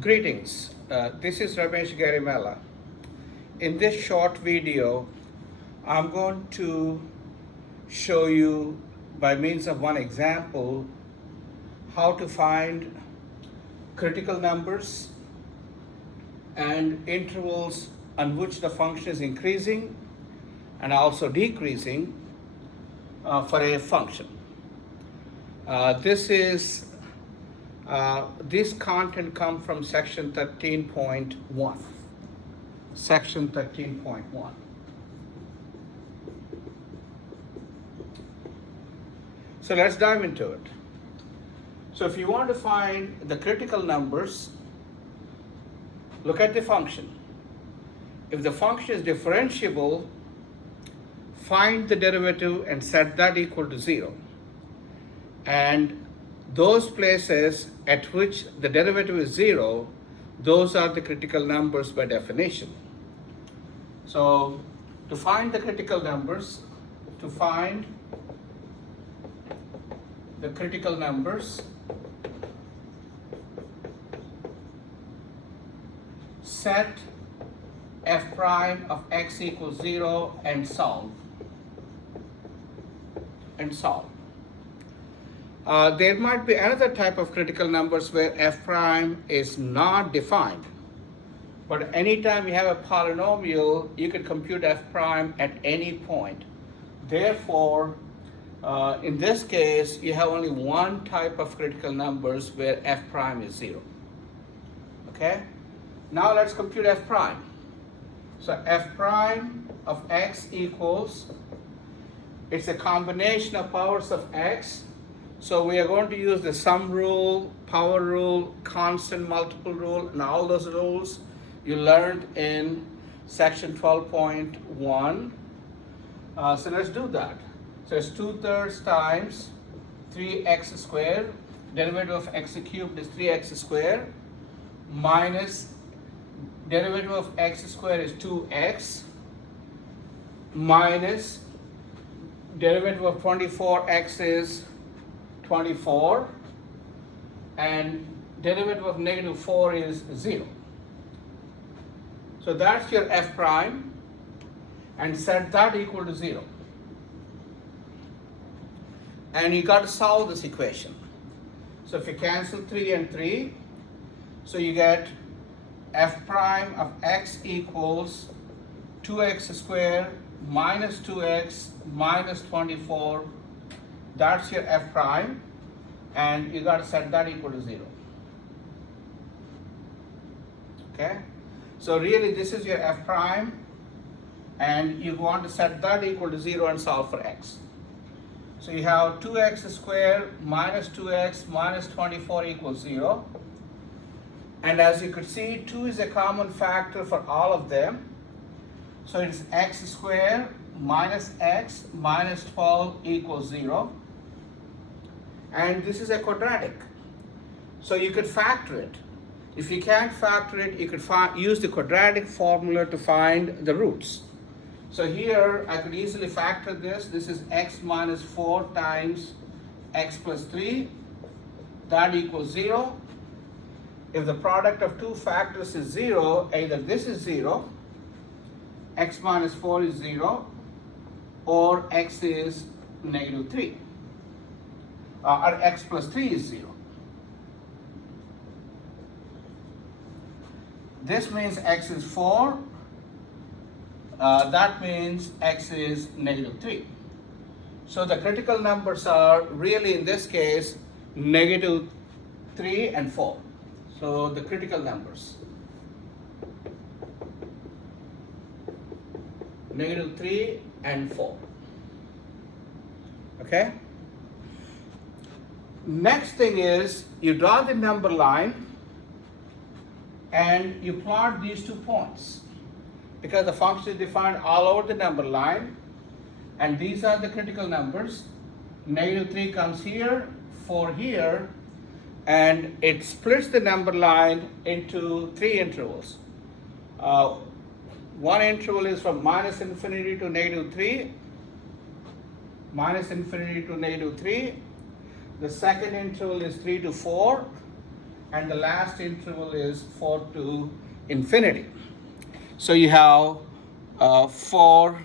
Greetings. This is Ramesh Garimella. In this short video, I'm going to show you by means of one example how to find critical numbers and intervals on which the function is increasing and also decreasing for a function. This content comes from section 13.1. Section 13.1. So let's dive into it. So if you want to find the critical numbers, look at the function. If the function is differentiable, find the derivative and set that equal to 0. And those places at which the derivative is 0, those are the critical numbers by definition. So to find the critical numbers, set f prime of x equals 0 and solve. There might be another type of critical numbers where f prime is not defined. But anytime you have a polynomial, you can compute f prime at any point. Therefore, in this case, you have only one type of critical numbers where f prime is 0. Okay? Now let's compute f prime. So f prime of x equals, it's a combination of powers of x. So we are going to use the sum rule, power rule, constant multiple rule, and all those rules you learned in section 12.1. So let's do that. So it's 2/3 times 3x squared. Derivative of x cubed is 3x squared minus derivative of x squared is 2x minus derivative of 24x is 24 and derivative of -4 is 0. So that's your f prime and set that equal to 0. And you got to solve this equation. So if you cancel 3 and 3, so you get f prime of x equals 2x squared minus 2x minus 24. That's your f prime, and you got to set that equal to 0. Okay? So really this is your f prime, and you want to set that equal to 0 and solve for x. So you have 2x squared minus 2x minus 24 equals 0. And as you could see, 2 is a common factor for all of them. So it's x squared minus x minus 12 equals 0. And this is a quadratic. So you could factor it. If you can't factor it, you could use the quadratic formula to find the roots. So here I could easily factor this. This is x minus 4 times x plus 3. That equals 0. If the product of two factors is 0, either this is 0, x minus 4 is 0, or x is -3, or x plus 3 is 0. This means x is 4, that means x is -3. So the critical numbers are really, in this case, -3 and 4. So the critical numbers, -3 and 4. Okay? Next thing is, you draw the number line and you plot these 2 points, because the function is defined all over the number line, and these are the critical numbers. -3 comes here, 4 here, and it splits the number line into 3 intervals. One interval is from -infinity to -3, -infinity to -3. The second interval is 3 to 4, and the last interval is 4 to infinity. So you have 4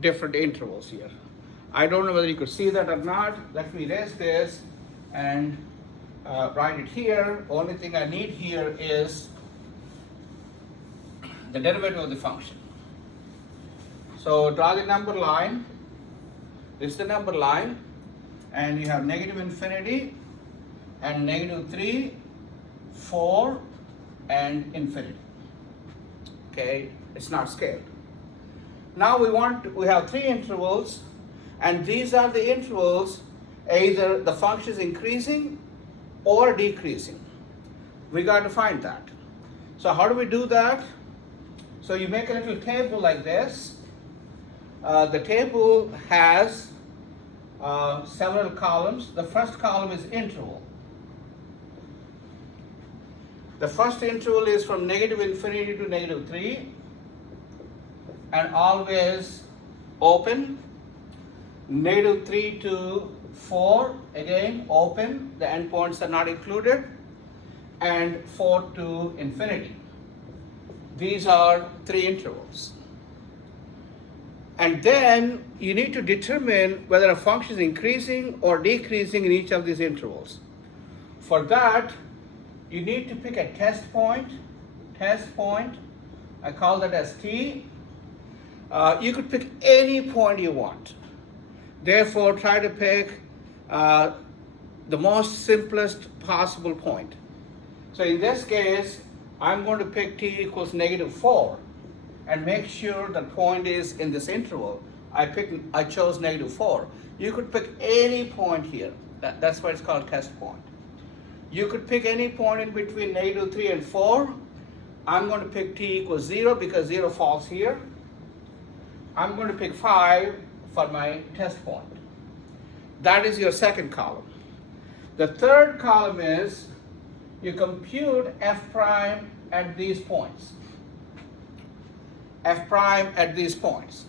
different intervals here. I don't know whether you could see that or not. Let me erase this and write it here. Only thing I need here is the derivative of the function. So draw the number line. This is the number line, and you have negative infinity and -3, 4, and infinity. Okay, it's not scaled. Now we have 3 intervals, and these are the intervals either the function is increasing or decreasing. We got to find that. So how do we do that? So you make a little table like this. The table has several columns. The first column is interval. The first interval is from negative infinity to -3 and always open. -3 to 4, again open, the endpoints are not included, and 4 to infinity. These are 3 intervals. And then you need to determine whether a function is increasing or decreasing in each of these intervals. For that, you need to pick a test point. I call that as T. You could pick any point you want. Therefore, try to pick the most simplest possible point. So in this case, I'm going to pick T equals -4 and make sure the point is in this interval. I chose -4. You could pick any point here. That's why it's called test point. You could pick any point in between -3 and 4. I'm going to pick T equals 0 because 0 falls here. I'm going to pick 5 for my test point. That is your second column. The third column is you compute f prime at these points. F prime at these points.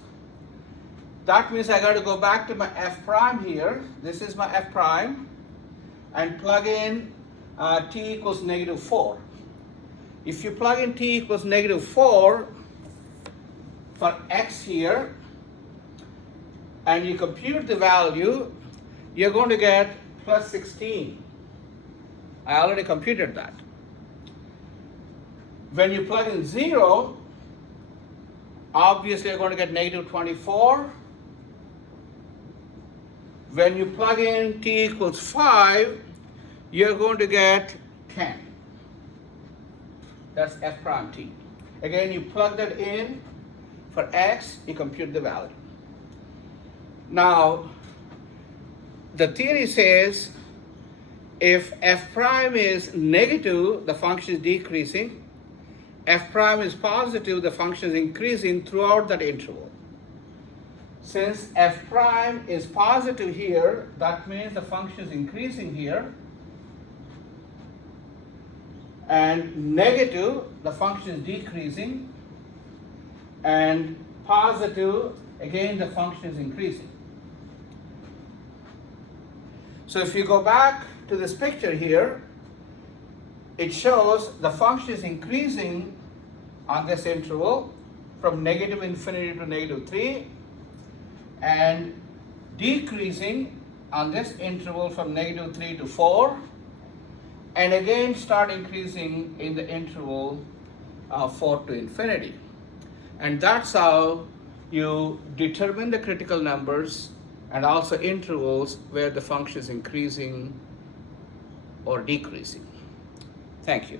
That means I got to go back to my f prime here. This is my f prime, and plug in t equals -4. If you plug in t equals -4 for x here, and you compute the value, you're going to get +16. I already computed that. When you plug in 0, obviously you're going to get -24. When you plug in t equals 5, you're going to get 10. That's f prime t. Again, you plug that in for x, you compute the value. Now, the theory says if f prime is negative, the function is decreasing. F prime is positive, the function is increasing throughout that interval. Since f prime is positive here, that means the function is increasing here. And negative, the function is decreasing. And positive, again, the function is increasing. So if you go back to this picture here, it shows the function is increasing on this interval from -infinity to -3 and decreasing on this interval from -3 to 4, and again start increasing in the interval 4 to infinity. And that's how you determine the critical numbers and also intervals where the function is increasing or decreasing. Thank you.